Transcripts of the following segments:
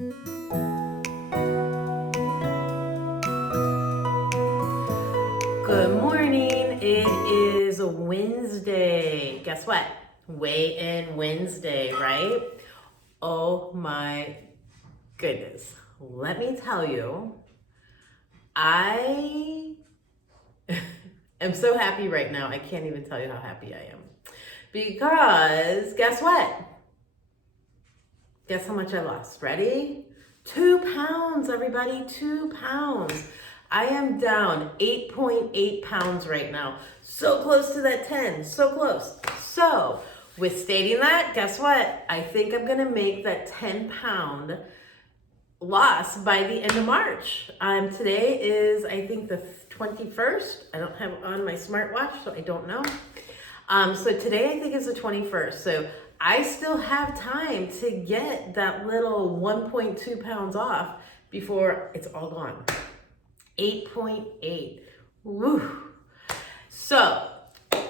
Good morning. It is Wednesday. Guess what? Weigh-in Wednesday, right? Oh my goodness. Let me tell you, I am so happy right now. I can't even tell you how happy I am. Because guess what? Guess how much I lost? Ready? 2 pounds, everybody. 2 pounds. I am down 8.8 pounds right now. So close to that 10. So close. So, with stating that, guess what? I think I'm going to make that 10-pound loss by the end of March. Today is, I think, the 21st. I don't have on my smartwatch, so I don't know. So today I think is the 21st. So I still have time to get that little 1.2 pounds off before it's all gone. 8.8. Woo. So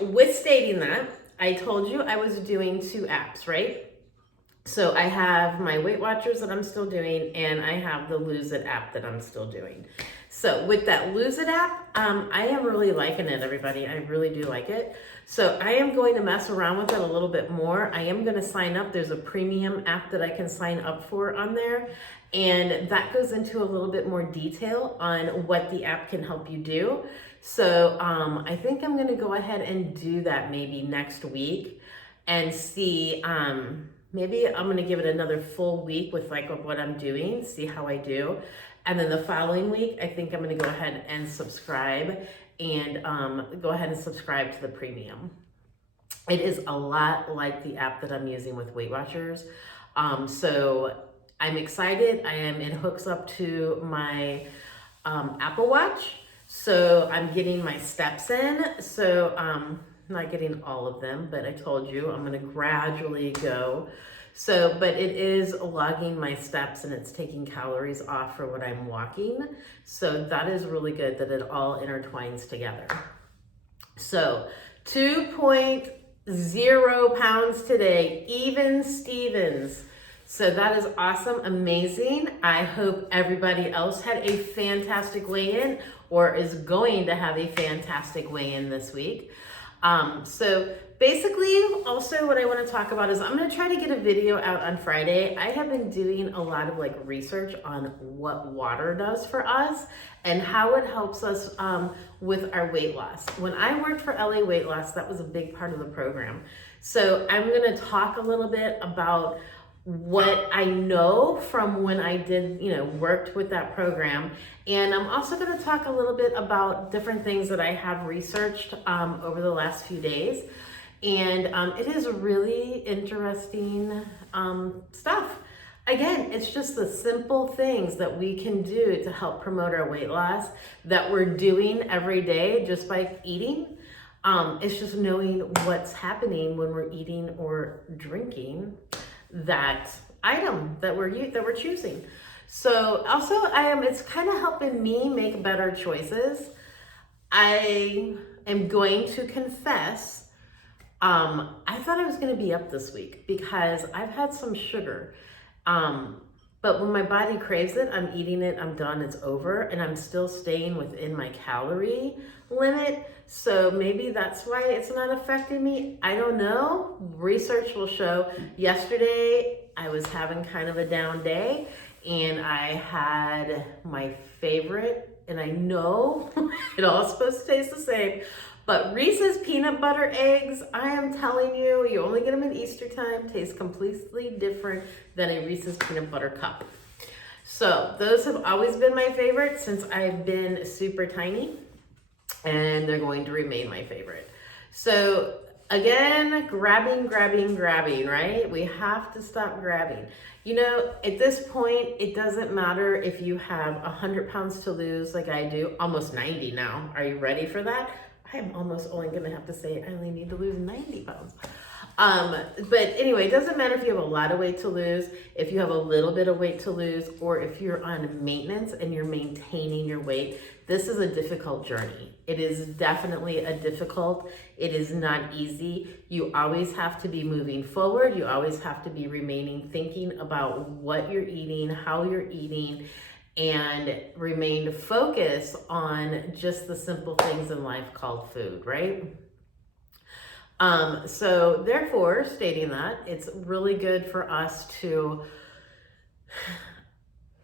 with stating that, I told you I was doing 2 apps, right? So I have my Weight Watchers that I'm still doing, and I have the Lose It app that I'm still doing. So with that Lose It app, I am really liking it, everybody. I really do like it. So I am going to mess around with it a little bit more. I am going to sign up. There's a premium app that I can sign up for on there. And that goes into a little bit more detail on what the app can help you do. So I think I'm going to go ahead and do that maybe next week and see. Maybe I'm going to give it another full week with like what I'm doing, see how I do. And then the following week, I think I'm going to go ahead and subscribe and go ahead and subscribe to the premium. It is a lot like the app that I'm using with Weight Watchers. So I'm excited. It hooks up to my Apple Watch. So I'm getting my steps in. So not getting all of them, but I told you I'm going to gradually go. So, but it is logging my steps and it's taking calories off for what I'm walking. So that is really good that it all intertwines together. So 2.0 pounds today, even Stevens. So that is awesome, amazing. I hope everybody else had a fantastic weigh-in or is going to have a fantastic weigh-in this week. So basically, also what I want to talk about is I'm going to try to get a video out on Friday. I have been doing a lot of research on what water does for us and how it helps us with our weight loss. When I worked for LA Weight Loss, that was a big part of the program. So I'm going to talk a little bit about what I know from when I did, worked with that program. And I'm also going to talk a little bit about different things that I have researched over the last few days. And it is really interesting stuff. Again, it's just the simple things that we can do to help promote our weight loss that we're doing every day just by eating. It's just knowing what's happening when we're eating or drinking that item that we're choosing. So also it's kind of helping me make better choices. I am going to confess, I thought I was going to be up this week because I've had some sugar. But when my body craves it, I'm eating it, I'm done, it's over, and I'm still staying within my calorie limit. So maybe that's why it's not affecting me. I don't know. Research will show. Yesterday, I was having kind of a down day, and I had my favorite, and I know it all supposed to taste the same, but Reese's peanut butter eggs, I am telling you, you only get them at Easter time, taste completely different than a Reese's peanut butter cup. So those have always been my favorite since I've been super tiny, and they're going to remain my favorite. So again, grabbing, right? We have to stop grabbing. At this point, it doesn't matter if you have 100 pounds to lose like I do, almost 90 now. Are you ready for that? I am almost only going to have to say I only need to lose 90 pounds. But anyway, it doesn't matter if you have a lot of weight to lose, if you have a little bit of weight to lose, or if you're on maintenance and you're maintaining your weight. This is a difficult journey. It is definitely it is not easy. You always have to be moving forward. You always have to be remaining thinking about what you're eating, how you're eating, and remain focused on just the simple things in life called food, right? So therefore, stating that, it's really good for us to,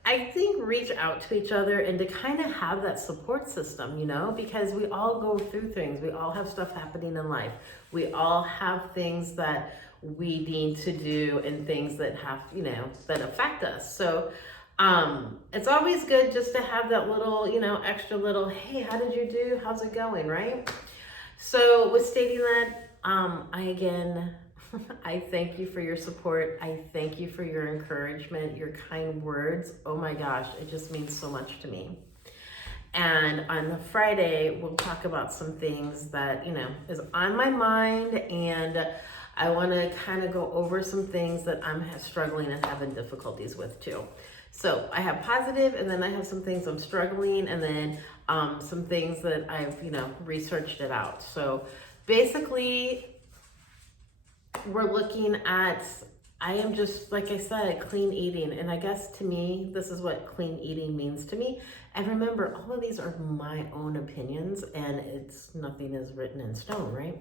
I think, reach out to each other and to kind of have that support system, because we all go through things. We all have stuff happening in life. We all have things that we need to do and things that have, that affect us. So it's always good just to have that little, extra little, hey, how did you do? How's it going, right? So with stating that, I thank you for your support. I thank you for your encouragement, your kind words. Oh my gosh, it just means so much to me. And on Friday, we'll talk about some things that, is on my mind, and I want to kind of go over some things that I'm struggling and having difficulties with too. So I have positive, and then I have some things I'm struggling, and then some things that I've, researched it out. So basically, we're looking at, I am just, like I said, clean eating. And I guess to me, this is what clean eating means to me. And remember, all of these are my own opinions, and nothing is written in stone, right?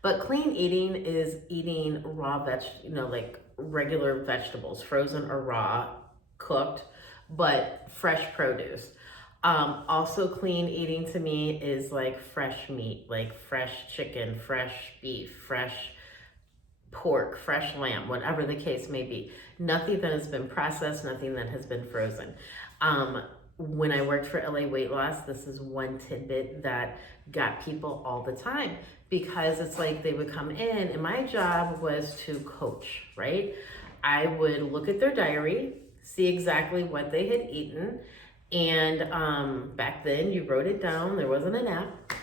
But clean eating is eating raw like regular vegetables, frozen or raw, cooked, but fresh produce. Also clean eating to me is like fresh meat, like fresh chicken, fresh beef, fresh pork, fresh lamb, whatever the case may be. Nothing that has been processed, nothing that has been frozen. When I worked for LA Weight Loss, this is one tidbit that got people all the time, because it's like they would come in and my job was to coach, right? I would look at their diary, see exactly what they had eaten. And back then you wrote it down, there wasn't an app.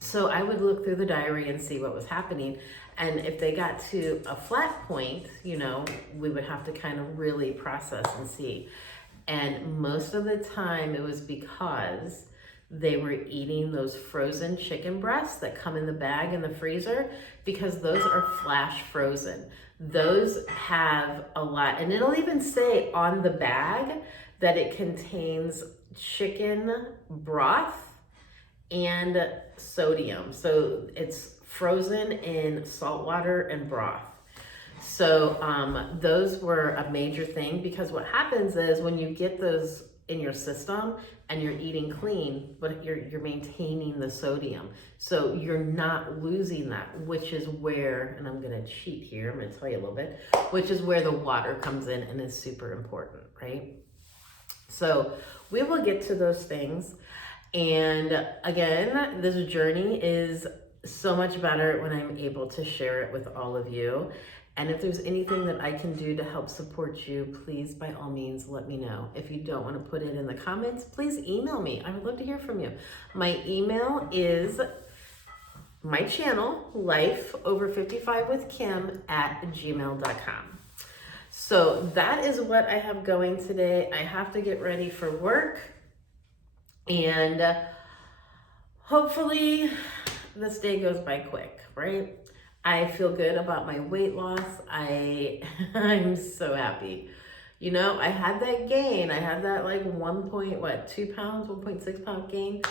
So I would look through the diary and see what was happening. And if they got to a flat point, we would have to kind of really process and see. And most of the time it was because they were eating those frozen chicken breasts that come in the bag in the freezer, because those are flash frozen. Those have a lot, and it'll even say on the bag that it contains chicken broth and sodium. So it's frozen in salt water and broth. So those were a major thing, because what happens is when you get those in your system and you're eating clean, but you're maintaining the sodium. So you're not losing that, which is where, and I'm gonna cheat here, I'm gonna tell you a little bit, which is where the water comes in and is super important, right? So we will get to those things. And again, this journey is so much better when I'm able to share it with all of you. And if there's anything that I can do to help support you, please, by all means, let me know. If you don't want to put it in the comments, please email me. I would love to hear from you. My email is my channel, lifeover55withkim@gmail.com. So that is what I have going today. I have to get ready for work, and hopefully this day goes by quick, right? I feel good about my weight loss. I'm so happy. I had that gain. I had that like 2 pounds, 1.6 pound gain,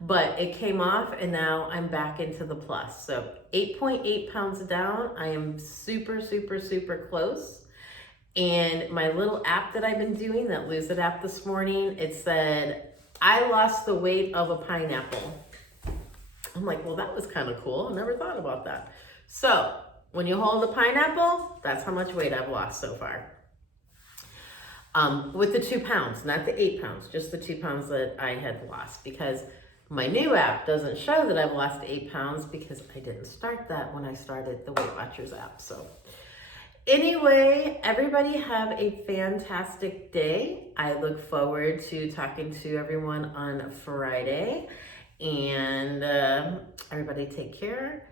but it came off and now I'm back into the plus. So 8.8 pounds down. I am super, super, super close. And my little app that I've been doing, that Lose It app this morning, it said, I lost the weight of a pineapple. I'm like, well, that was kind of cool. I never thought about that. So when you hold a pineapple, that's how much weight I've lost so far. With the 2 pounds, not the 8 pounds, just the 2 pounds that I had lost, because my new app doesn't show that I've lost 8 pounds because I didn't start that when I started the Weight Watchers app. So anyway, everybody have a fantastic day. I look forward to talking to everyone on Friday, and everybody take care.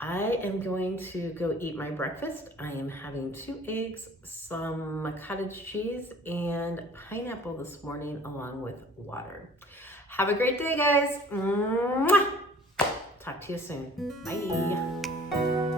I am going to go eat my breakfast. I am having 2 eggs, some cottage cheese, and pineapple this morning along with water. Have a great day, guys. Mwah! Talk to you soon. Bye.